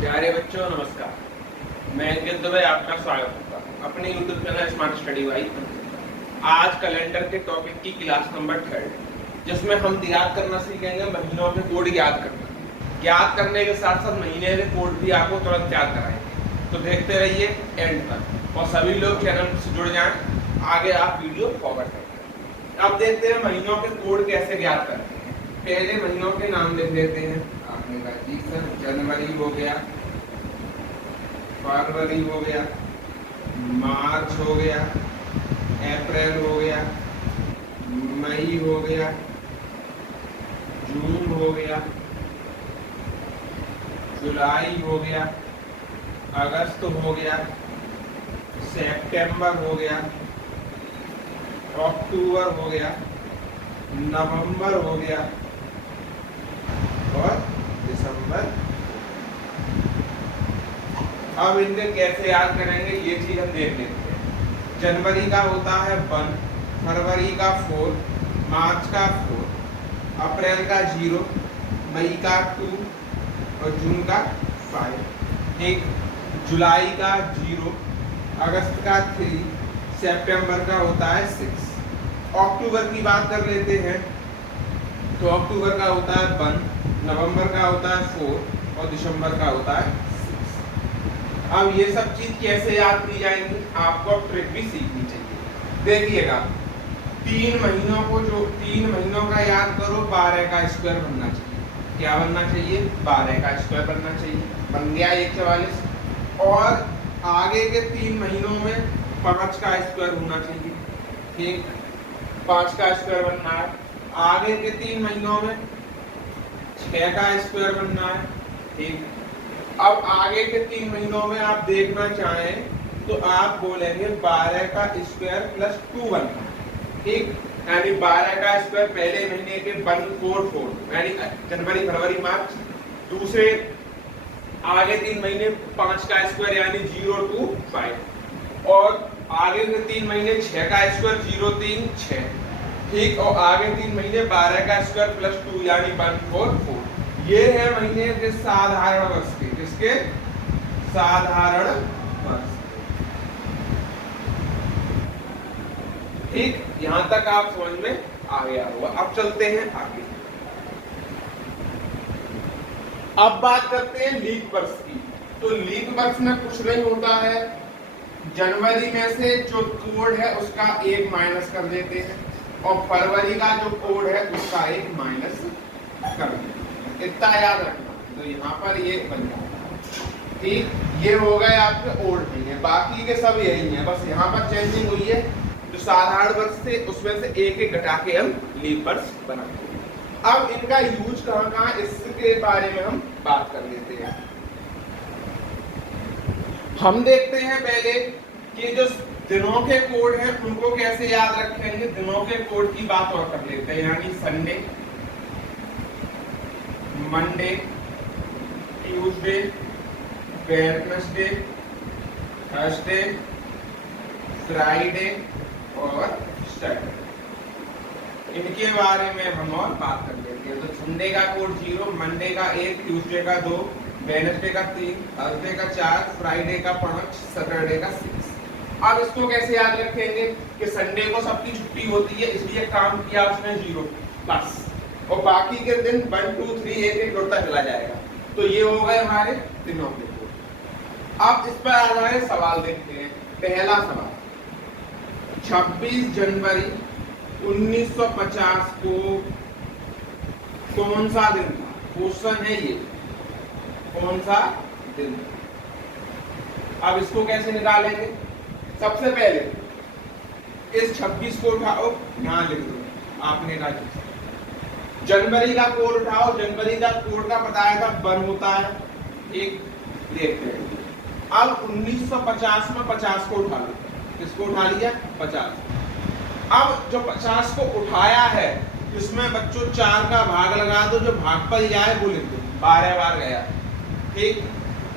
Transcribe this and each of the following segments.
प्यारे बच्चों नमस्कार। मैं अंकित दुबे आपका स्वागत करता हूँ अपने YouTube channel smart study Y. आज कैलेंडर के टॉपिक की क्लास नंबर 3 जिसमें हम याद करना सीखेंगे महीनों के कोड याद करने के साथ साथ महीने के कोड भी आपको तुरंत याद कराएंगे। तो देखते रहिए एंड तक और सभी लोग चैनल से जुड़ जाएं, आगे आप वीडियो फॉरवर्ड करें। अब देखते हैं महीनों के कोड कैसे याद करते हैं। पहले महीनों के नाम लिख देते हैं। आपने कहा जी सर, जनवरी हो गया, फरवरी हो गया, मार्च हो गया, अप्रैल हो गया, मई हो गया, जून हो गया, जुलाई हो गया, अगस्त हो गया, सितंबर हो गया, अक्टूबर हो गया, नवंबर हो गया और दिसंबर। अब इनके कैसे याद करेंगे ये चीज हम देख लेते हैं। जनवरी का होता है 1, फरवरी का 4, मार्च का 4, अप्रैल का 0, मई का 2 और जून का 5। एक जुलाई का 0, अगस्त का 3, सितंबर का होता है 6। अक्टूबर की बात कर लेते हैं तो अक्टूबर का होता है 1, नवंबर का होता है 4 और दिसंबर का होता है 6। अब ये सब चीज कैसे याद की जाएंगी, आपको ट्रिक भी सीखनी चाहिए। देखिएगा 3 महीनों का याद करो, 12 का स्क्वायर बनना चाहिए। क्या बनना चाहिए? 12 का स्क्वायर बनना चाहिए। बन गया 144। और आगे के 3 महीनों में 5 का स्क्वायर होना चाहिए। ठीक, 5 का स्क्वायर बनना है। आगे के 3 महीनों में 6 का स्क्वायर बनना है। ठीक, अब आगे के 3 महीनों में आप देखना चाहें तो आप बोलेंगे 12 का स्क्वायर प्लस 2 बनना है। ठीक, यानी 12 का स्क्वायर पहले महीने के 144 यानी जनवरी फरवरी मार्च, दूसरे आगे 3 महीने 5 का स्क्वायर यानी 0 2 5 और आगे के 3 महीने 6 का स्क्वायर 0 3 6। ठीक, और आगे 3 महीने 12 का स्क्वायर प्लस 2 यानी 144। ये है महीने के साधारण वर्ष के, किसके? साधारण वर्ष। ठीक, यहां तक आप समझ में आ गया होगा। अब चलते हैं आगे। अब बात करते हैं लीप वर्ष की। तो लीप वर्ष में कुछ नहीं होता है, जनवरी में से जो कोड है उसका 1 माइनस कर देते हैं और फरवरी का जो कोड है उसका 1 माइनस कर देते हैं। इतना याद रखना। तो यहाँ पर ये बन जाएगा। ठीक, ये हो गए आपके ओल्ड महीने, बाकी के सब यही है, बस यहाँ पर चेंजिंग हुई है। जो साधारण वर्ष थे उसमें से एक घटा के हम लीप वर्ष बनाते हैं। अब इनका यूज कहाँ इसके बारे में हम बात कर लेते हैं। हम देखते हैं पहले कि जो दिनों के कोड हैं उनको कैसे याद रखेंगे। दिनों के कोड की बात और कर लेते हैं, यानी Sunday, Monday, Tuesday, Wednesday, Thursday, Friday और सैटरडे। इनके बारे में हम और बात कर लेते हैं। तो संडे का कोड 0, मंडे का 1, ट्यूसडे का 2, वेडनेसडे का 3, थर्सडे का 4, फ्राइडे का 5, सैटरडे का 6। अब इसको कैसे याद रखेंगे कि संडे को सबकी छुट्टी होती है इसलिए काम किया उसने 0 बस, और बाकी के दिन 1 2 3 एक लौटता चला जाएगा। तो ये हो गए हमारे दिनों के कोड। अब इस पर आधारित सवाल देखते हैं। पहला सवाल, 26 जनवरी 1950 को कौन सा दिन था? क्वेश्चन है ये, कौन सा दिन था? अब इसको कैसे निकालेंगे? सबसे पहले इस 26 को उठाओ, यहां लिख दो। आपने कहा जनवरी का कोड उठाओ, जनवरी का कोड का पता है था 1 होता है। एक देखते हैं। अब 1950 में 50 को उठा लो। किसको उठा लिया? 50। अब जो 50 को उठाया है इसमें बच्चों 4 का भाग लगा दो, जो भाग पर जाए वो लिख दो। 12 बार गया। ठीक,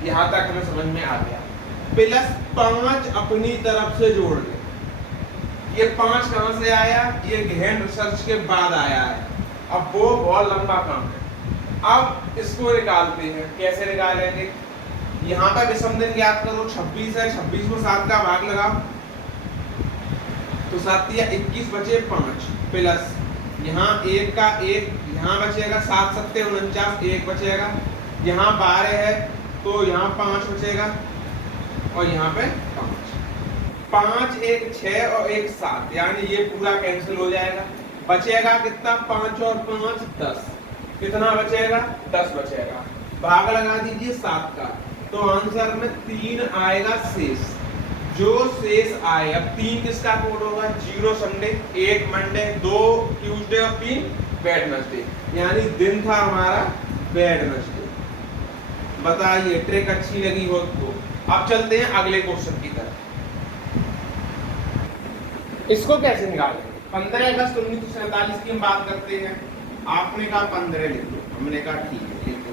यहां तक हमें समझ में आ गया। प्लस 5 अपनी तरफ से जोड़ ले। ये 5 कहां से आया? ये गहन रिसर्च के बाद आया है। अब वो बहुत लंबा काम है। अब इसको निकालते हैं। कैसे निकालेंगे? यहाँ पर विषम दिन याद करो, 26 है, 26 को 7 का भाग लगाओ तो 7 या 21 बचे 5 प्लस यहाँ 1 का 1 यहाँ बचेगा, 7 7 49 1 बचेगा, यहाँ 12 है तो यहाँ 5 बचेगा और यहाँ पे 5 1 6 और 1 7, यानी ये पूरा कैंसिल हो जाएगा। बचेगा कितना, 5 और 5 10, कितना बचेगा 10 बचेगा। भाग लगा दीजिए 7 का तो आंसर में 3 आएगा शेष। जो शेष आए, अब 3 किसका कोड होगा, 0 संडे, 1 मंडे, 2 ट्यूसडे और 3 वेडनेसडे, यानी दिन था हमारा वेडनेसडे। बताइए ट्रिक अच्छी लगी हो तो। अब चलते हैं अगले क्वेश्चन की तरफ। इसको कैसे निकालेंगे, 15 अगस्त 1947 की हम बात करते हैं। आपने कहा 15 लिख लो, हमने कहा ठीक है लिख लो।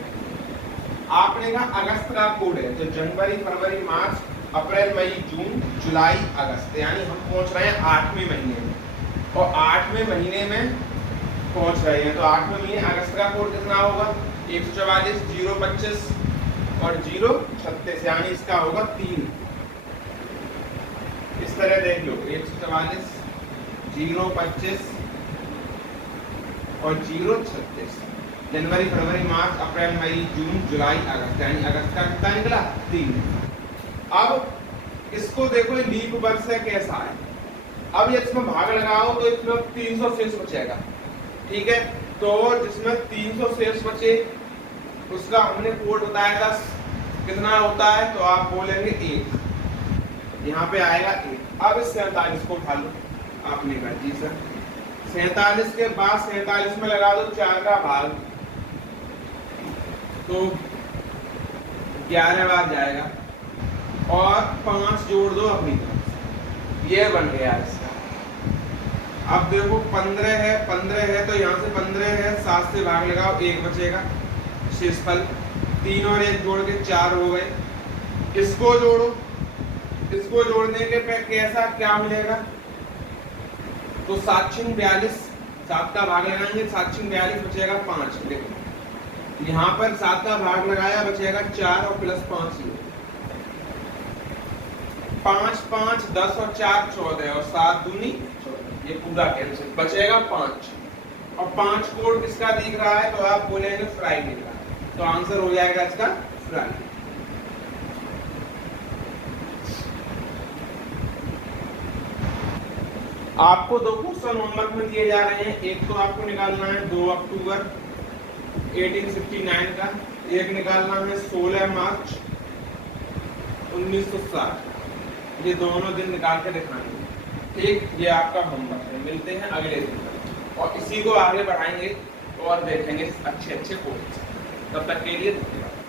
आपने कहा अगस्त का कोड है तो जनवरी फरवरी मार्च अप्रैल मई जून जुलाई अगस्त, यानी हम पहुंच रहे हैं 8वें महीने में और 8वें महीने में पहुंच रहे हैं तो 8वें महीने अगस्त का कोड कितना होगा, 144 025 और 036, यानी इसका होगा 3। इस तरह देख लो 144 025 और 036, जनवरी फरवरी मार्च अप्रैल मई जून जुलाई अगस्त, यानी अगस्त का कितना निकला 3। अब इसको देखो ये लीप वर्ष है कैसा है। अब ये इसमें भाग लगाओ तो इसमें 300 शेष बचेगा, ठीक है। तो जिसमें 300 शेष बचे उसका हमने कोड बताया था कितना होता है, तो आप बोलेंगे 1, यहाँ पे आएगा 1। अब इस 47 को उठा लो, आपने कहा जी सर 47 के बाद 47 में लगा दो 4 का भाग तो 11 बार जाएगा और 5 जोड़ दो अपनी तरफ से, ये बन गया इसका। अब देखो 15 है तो यहाँ से 15 है, 7 से भाग लगाओ 1 बचेगा शेषफल, 3 और 1 जोड़ के 4 हो गए। इसको जोड़ो, इसको जोड़ने के पे कैसा क्या मिलेगा, तो 7 6 42, 7 का भाग लगाएंगे 7 6 42 बचेगा 5। देखो यहाँ पर 7 का भाग लगाया बचेगा 4 और प्लस 5 5 5 10 और 4 14 और 7 दूनी 14, ये पूरा कैंसिल बचेगा 5 और 5 कोड किसका दिख रहा है, तो आप बोलेंगे फ्राइडे का, तो आंसर हो जाएगा इसका फ्राइडे। आपको 2 क्वेश्चन होमवर्क में दिए जा रहे हैं। एक तो आपको निकालना है 2 अक्टूबर 1859 का, एक निकालना है 16 मार्च 1960। ये दोनों दिन निकाल के दिखाएंगे, ठीक। ये आपका होमवर्क है, मिलते हैं अगले दिन और इसी को आगे बढ़ाएंगे और देखेंगे अच्छे कोर्स। तब तक के लिए धन्यवाद।